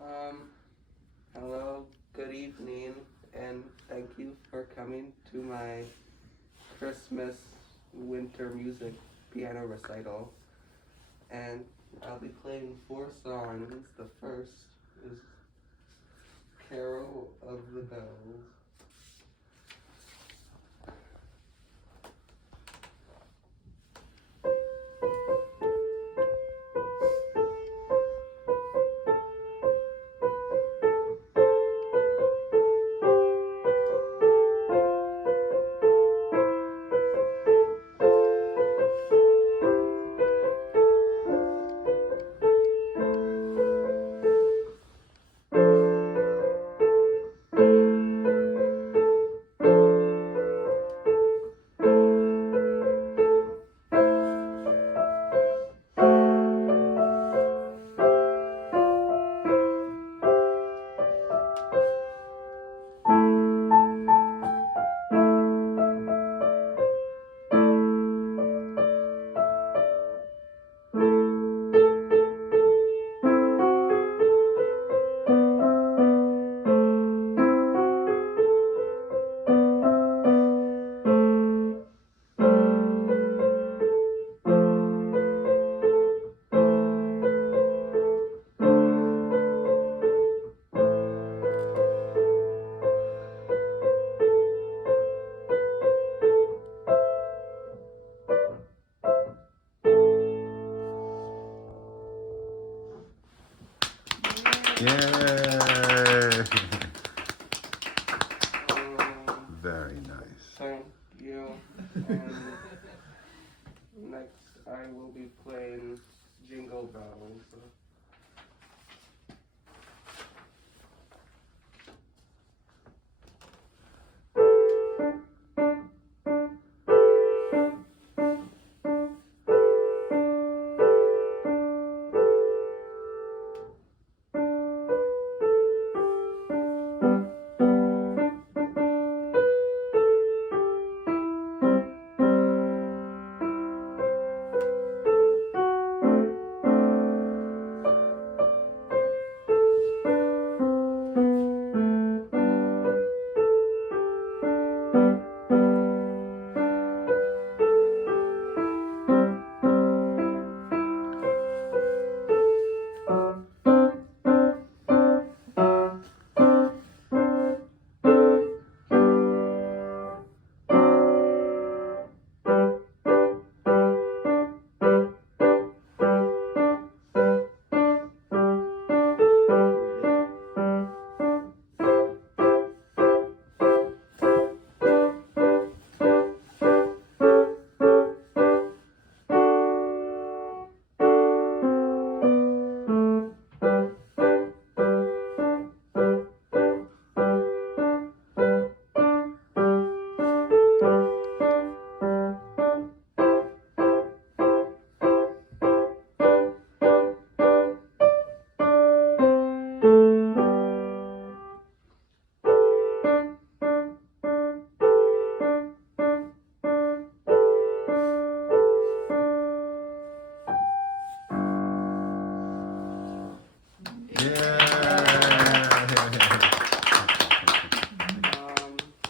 Um, Hello, good evening, and thank you for coming to my Christmas winter music piano recital. And I'll be playing four songs. The first is Carol of the Bells. Yay! Um, Very nice. Thank you. And next, I will be playing Jingle Bells.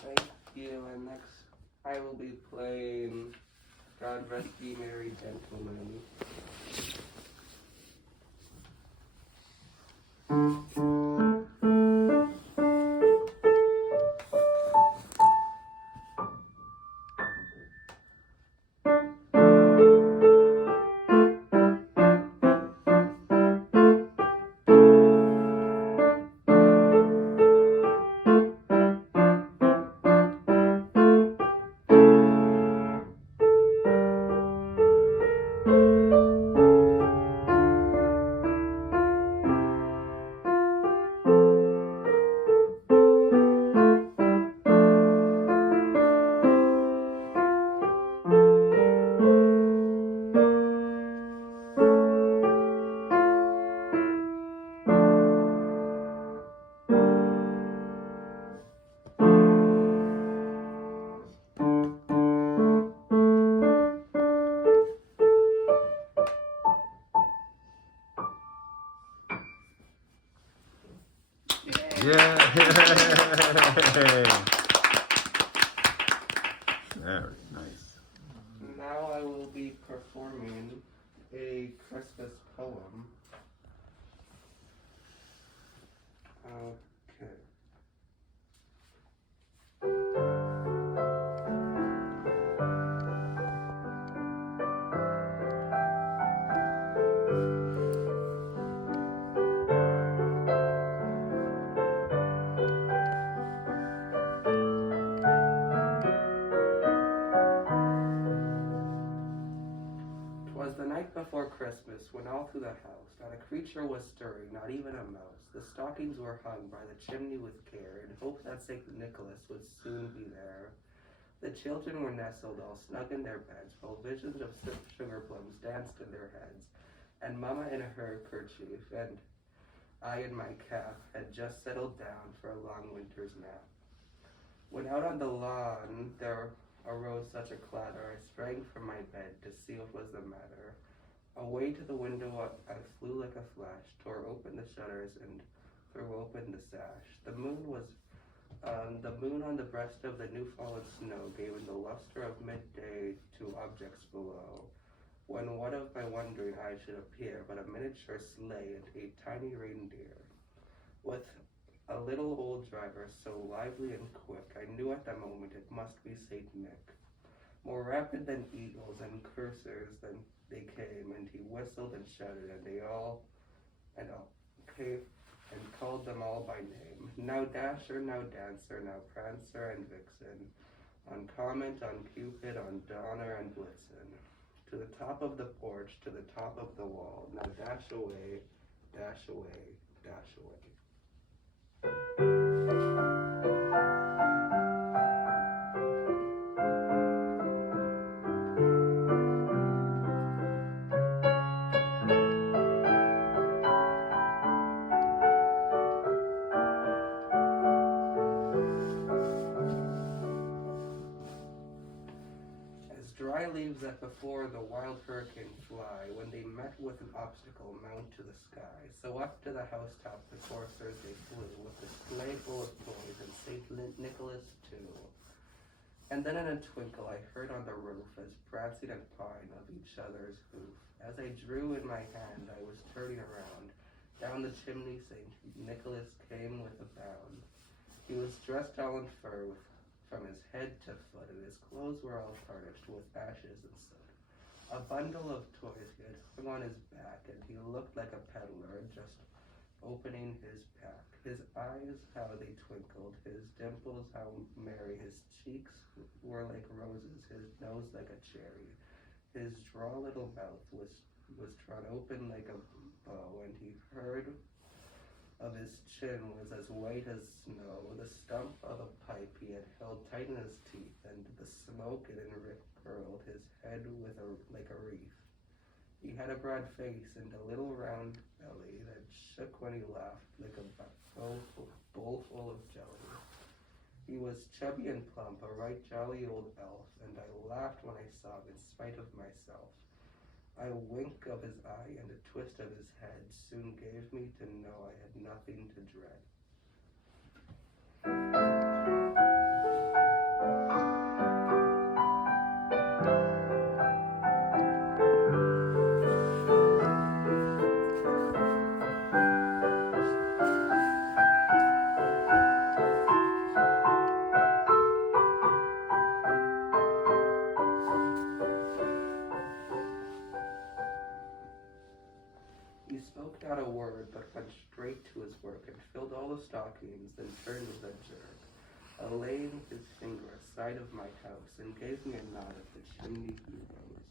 Thank you. And next, I will be playing God Rest Ye Merry Gentlemen. Yeah. Very nice. Now I will be performing a Christmas poem. Okay. 'Twas the night before Christmas, when all through the house not a creature was stirring, not even a mouse. The stockings were hung by the chimney with care, in hope that St. Nicholas would soon be there. The children were nestled all snug in their beds, while visions of sugar plums danced in their heads, and Mamma in her kerchief, and I in my cap, had just settled down for a long winter's nap. When out on the lawn there arose such a clatter, I sprang from my bed to see what was the matter. Away to the window I flew like a flash, tore open the shutters and threw open the sash. The moon on the breast of the new fallen snow gave in the luster of midday to objects below. When what of my wondering eyes should appear but a miniature sleigh and a tiny reindeer, with a little old driver so lively and quick, I knew at the moment it must be Saint Nick. More rapid than eagles and coursers than they came, and he whistled and shouted, and they all came and called them all by name. Now Dasher, now Dancer, now Prancer and Vixen, on Comet, on Cupid, on Donner and Blitzen. To the top of the porch, to the top of the wall, now dash away, dash away, dash away. As dry leaves that before the wild hurricane fly, when they met with an obstacle mount to the sky, so up to the housetop the coursers they flew, with the sleigh full of toys and St. Nicholas too. And then in a twinkle I heard on the roof, as prancing and pawing of each other's hoof. As I drew in my hand I was turning around. Down the chimney St. Nicholas came with a bound. He was dressed all in fur, from his head to foot, and his clothes were all tarnished with ashes and soot. A bundle of toys he had hung on his back, and he looked like a peddler just opening his pack. His eyes, how they twinkled, his dimples, how merry, his cheeks were like roses, his nose like a cherry. His droll little mouth was drawn open like a bow, and he heard of his chin was as white as snow. The stump of a pipe he had held tight in his teeth, and the smoke it encircled his head like a wreath. He had a broad face and a little round belly that shook when he laughed like a bowl full of jelly. He was chubby and plump, a right jolly old elf, and I laughed when I saw him in spite of myself. A wink of his eye and a twist of his head soon gave me to know I had nothing to dread. He spoke not a word, but went straight to his work, and filled all the stockings, then turned with a jerk, laying his finger aside of my house, and gave me a nod at the chimney he rose.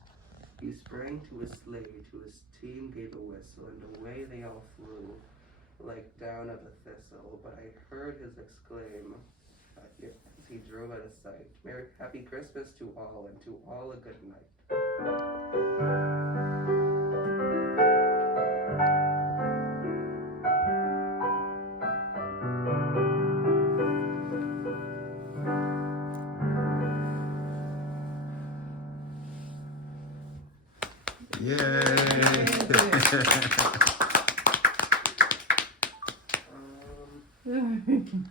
He sprang to his sleigh, to his team gave a whistle, and away they all flew, like down of a thistle. But I heard his exclaim, as he drove out of sight, "Merry Happy Christmas to all, and to all a good night." Yay! And,